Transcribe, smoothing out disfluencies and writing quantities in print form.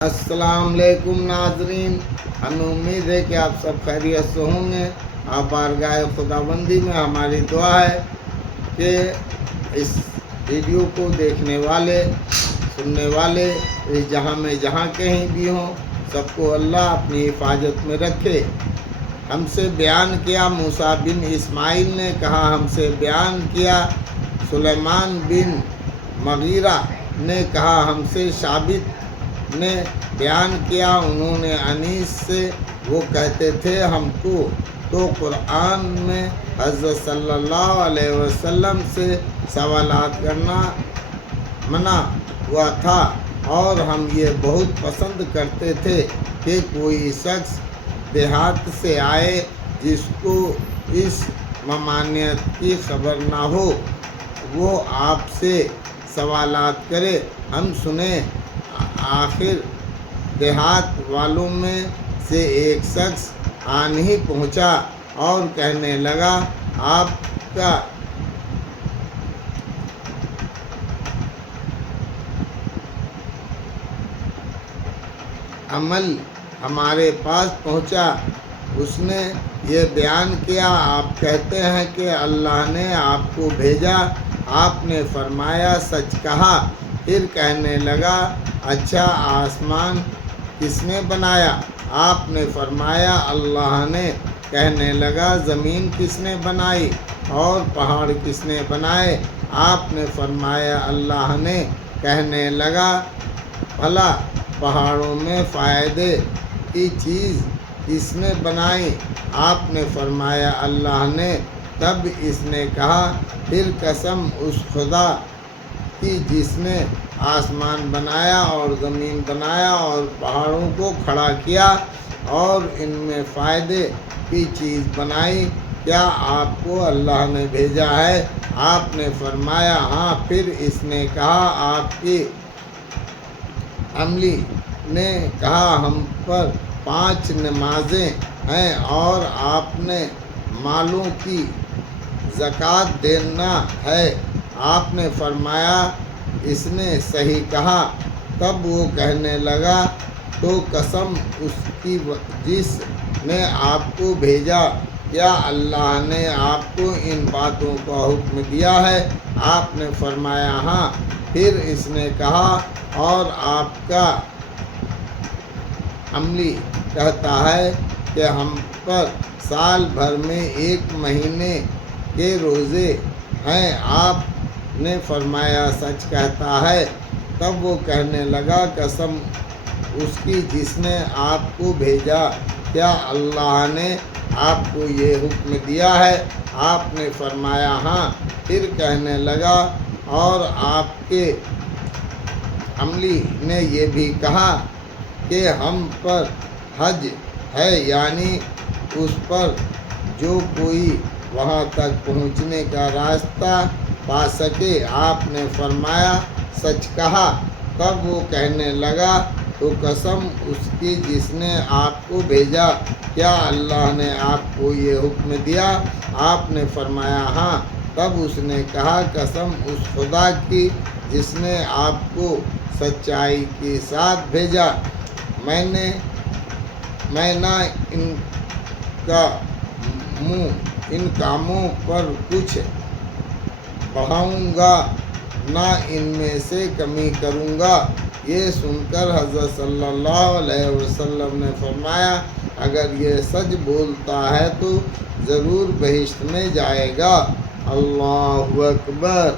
السلام علیکم ناظرین، ہمیں امید ہے کہ آپ سب خیریت سے ہوں گے۔ آپ بارگاہ خداوندی میں ہماری دعا ہے کہ اس ویڈیو کو دیکھنے والے سننے والے اس جہاں میں جہاں کہیں بھی ہوں، سب کو اللہ اپنی حفاظت میں رکھے۔ ہم سے بیان کیا موسیٰ بن اسماعیل نے کہا، ہم سے بیان کیا سلیمان بن مغیرہ نے کہا، ہم سے ثابت نے بیان کیا، انہوں نے انیس سے، وہ کہتے تھے ہم کو تو قرآن میں حضرت صلی اللہ علیہ وسلم سے سوالات کرنا منع ہوا تھا، اور ہم یہ بہت پسند کرتے تھے کہ کوئی شخص دیہات سے آئے جس کو اس ممانعت کی خبر نہ ہو، وہ آپ سے سوالات کرے، ہم سنیں۔ آخر دیہات والوں میں سے ایک شخص آن ہی پہنچا اور کہنے لگا، آپ کا عمل ہمارے پاس پہنچا۔ اس نے یہ بیان کیا، آپ کہتے ہیں کہ اللہ نے آپ کو بھیجا۔ آپ نے فرمایا، سچ کہا۔ پھر کہنے لگا، اچھا آسمان کس نے بنایا؟ آپ نے فرمایا، اللہ نے۔ کہنے لگا، زمین کس نے بنائی اور پہاڑ کس نے بنائے؟ آپ نے فرمایا، اللہ نے۔ کہنے لگا، بھلا پہاڑوں میں فائدے کی چیز کس نے بنائی؟ آپ نے فرمایا، اللہ نے۔ تب اس نے کہا، پھر قسم اس خدا کی جس نے آسمان بنایا اور زمین بنایا اور پہاڑوں کو کھڑا کیا اور ان میں فائدے کی چیز بنائی، کیا آپ کو اللہ نے بھیجا ہے؟ آپ نے فرمایا، ہاں۔ پھر اس نے کہا، آپ کی عملی نے کہا، ہم پر 5 نمازیں ہیں اور آپ نے مالوں کی زکوٰۃ دینا ہے۔ آپ نے فرمایا، اس نے صحیح کہا۔ تب وہ کہنے لگا، تو قسم اس کی جس نے آپ کو بھیجا، کیا اللہ نے آپ کو ان باتوں کا حکم دیا ہے؟ آپ نے فرمایا، ہاں۔ پھر اس نے کہا، اور آپ کا عملی کہتا ہے کہ ہم پر سال بھر میں 1 مہینے کے روزے ہیں۔ آپ نے فرمایا، سچ کہتا ہے۔ تب وہ کہنے لگا، قسم اس کی جس نے آپ کو بھیجا، کیا اللہ نے آپ کو یہ حکم دیا ہے؟ آپ نے فرمایا، ہاں۔ پھر کہنے لگا، اور آپ کے عملی نے یہ بھی کہا کہ ہم پر حج ہے، یعنی اس پر جو کوئی وہاں تک پہنچنے کا راستہ پا سکے۔ آپ نے فرمایا، سچ کہا۔ تب وہ کہنے لگا، تو قسم اس کی جس نے آپ کو بھیجا، کیا اللہ نے آپ کو یہ حکم دیا؟ آپ نے فرمایا، ہاں۔ تب اس نے کہا، قسم اس خدا کی جس نے آپ کو سچائی کے ساتھ بھیجا، میں نہ ان کاموں پر کچھ بڑھاؤں گا نہ ان میں سے کمی کروں گا۔ یہ سن کر حضرت صلی اللہ علیہ وسلم نے فرمایا، اگر یہ سچ بولتا ہے تو ضرور بہشت میں جائے گا۔ اللہ اکبر۔